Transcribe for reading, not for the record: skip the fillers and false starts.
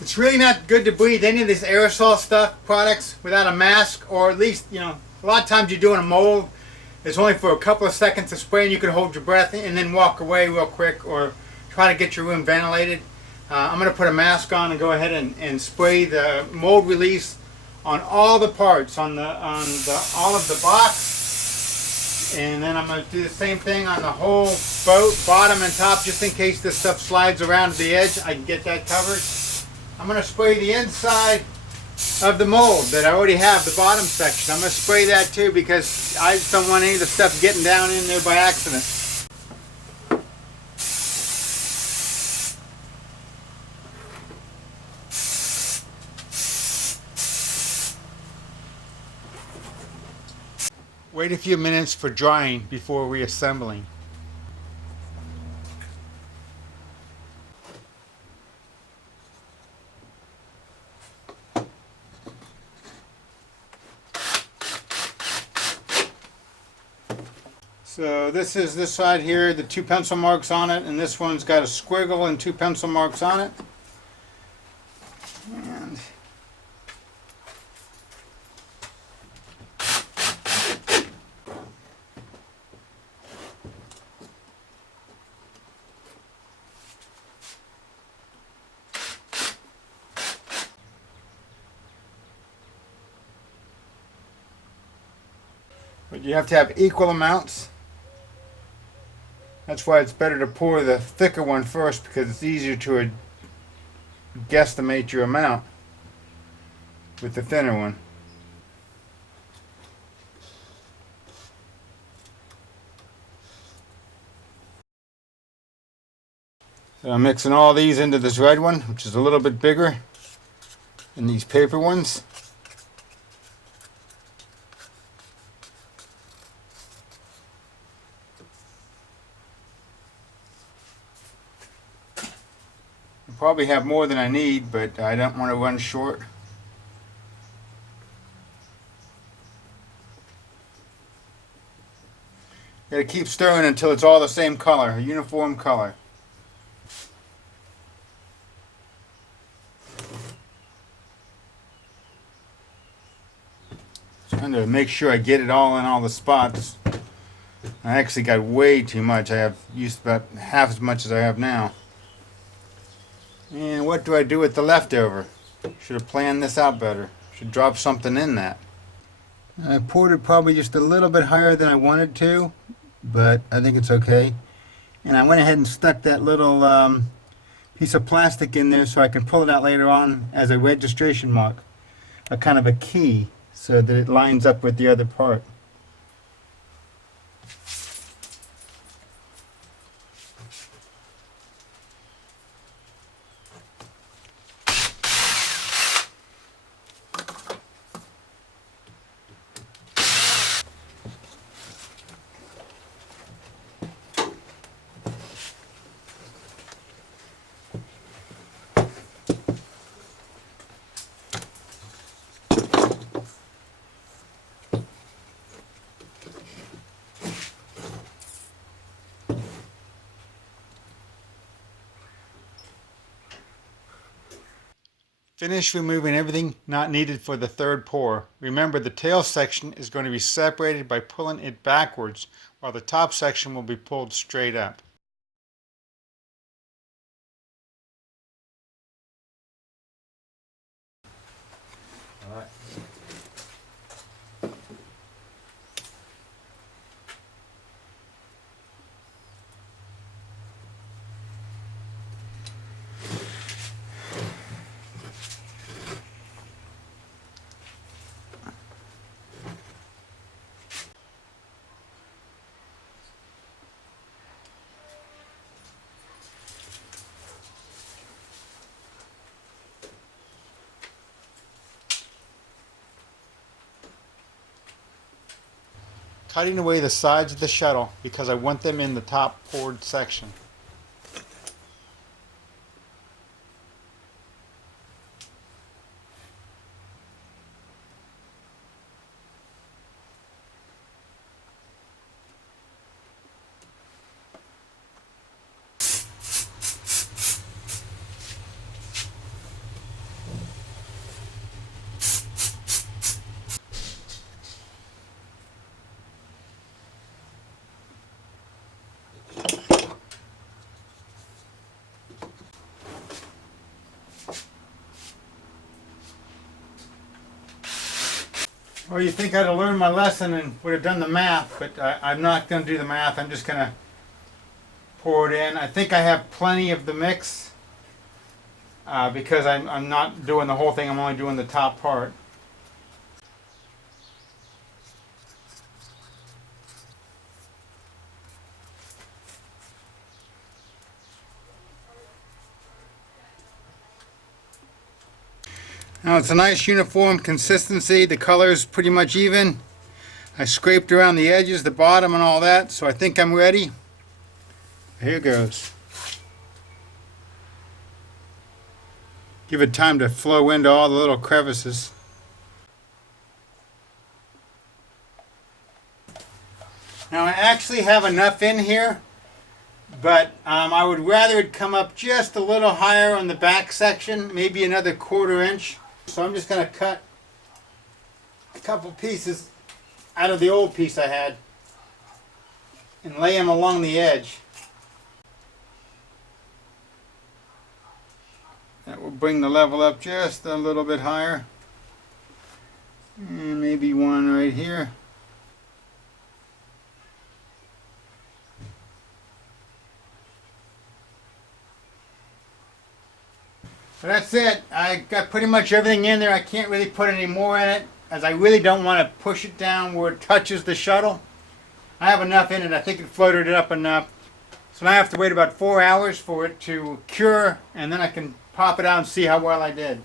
It's really not good to breathe any of this aerosol stuff, products, without a mask, or at least, a lot of times you're doing a mold. It's only for a couple of seconds of spray and you can hold your breath and then walk away real quick or try to get your room ventilated. I'm going to put a mask on and go ahead and spray the mold release on all the parts, on all of the box. And then I'm going to do the same thing on the whole boat, bottom and top, just in case this stuff slides around to the edge. I can get that covered. I'm going to spray the inside of the mold that I already have, the bottom section. I'm going to spray that too because I just don't want any of the stuff getting down in there by accident. Wait a few minutes for drying before reassembling. So this is this side here, the 2 pencil marks on it, and this one's got a squiggle and 2 pencil marks on it. And but you have to have equal amounts. That's why it's better to pour the thicker one first, because it's easier to guesstimate your amount with the thinner one. So I'm mixing all these into this red one, which is a little bit bigger than these paper ones. Probably have more than I need, but I don't want to run short. Gotta keep stirring until it's all the same color, a uniform color. Trying to make sure I get it all in all the spots. I actually got way too much. I have used about half as much as I have now. And what do I do with the leftover? Should have planned this out better. Should drop something in that. I poured it probably just a little bit higher than I wanted to, but I think it's okay. And I went ahead and stuck that little piece of plastic in there so I can pull it out later on as a registration mark, a kind of a key, so that it lines up with the other part. Finish removing everything not needed for the third pour. Remember, the tail section is going to be separated by pulling it backwards, while the top section will be pulled straight up. All right. Cutting away the sides of the shuttle because I want them in the top poured section. Well, you think I'd have learned my lesson and would have done the math, but I'm not going to do the math. I'm just going to pour it in. I think I have plenty of the mix because I'm not doing the whole thing. I'm only doing the top part. Now it's a nice uniform consistency. The color is pretty much even. I scraped around the edges, the bottom and all that, so I think I'm ready. Here goes. Give it time to flow into all the little crevices. Now I actually have enough in here, but I would rather it come up just a little higher on the back section, maybe another 1/4 inch. So I'm just going to cut a couple pieces out of the old piece I had and lay them along the edge. That will bring the level up just a little bit higher. And maybe one right here. So that's it. I got pretty much everything in there. I can't really put any more in it as I really don't want to push it down where it touches the shuttle. I have enough in it. I think it floated it up enough. So now I have to wait about 4 hours for it to cure, and then I can pop it out and see how well I did.